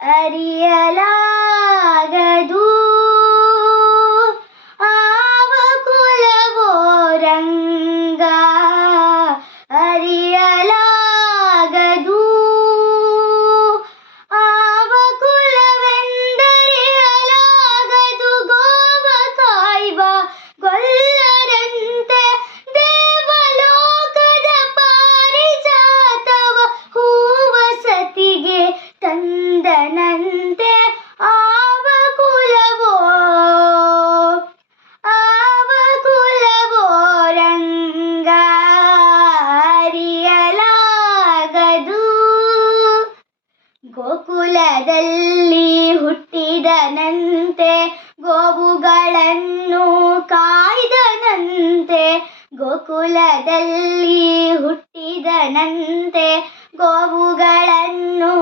அறியலாம் ಗೋಕುಲದಲ್ಲಿ ಹುಟ್ಟಿದನಂತೆ ಗೋವುಗಳನ್ನು ಕಾಯ್ದನಂತೆ ಗೋಕುಲದಲ್ಲಿ ಹುಟ್ಟಿದನಂತೆ ಗೋವುಗಳನ್ನು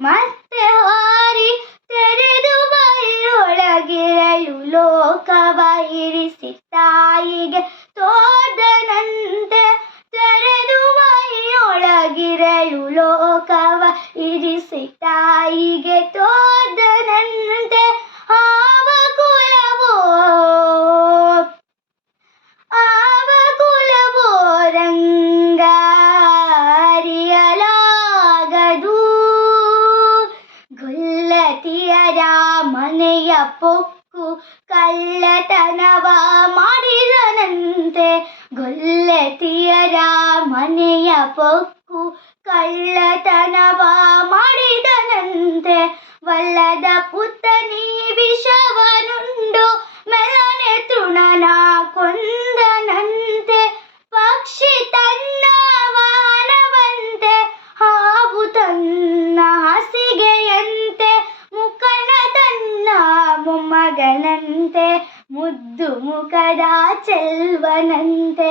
ಮತ್ತೆ ಹಾರಿ ತೆರೆದು ಬೈಯೊಳಗಿರಲು ಲೋಕವ ಇರಿಸಿ ತಾಯಿಗೆ ತೋದನಂತೆ. ತೆರೆದು ಮೈಯೊಳಗಿರಲು ಲೋಕವ ಇರಿಸಿ ತಾಯಿಗೆ ತೋದನಂತೆ ಗುಲ್ಲತಿಯರ ಮನೆಯ ಪೊಕ್ಕು ಕಳ್ಳತನವ ಮಾಡಿದನಂತೆ. ಗೊಲ್ಲತಿಯರ ಮನೆಯ ಪೊಕ್ಕು ಕಳ್ಳತನವ ಮಾಡಿದನಂತೆ. ವಲ್ಲದ ಪುತ್ತನಿ ವಿಷವನುಂಡು ಮೆಲನೆ ಮೊಮ್ಮಗನಂತೆ ಮುದ್ದು ಮುಖದ ಚೆಲ್ವನಂತೆ.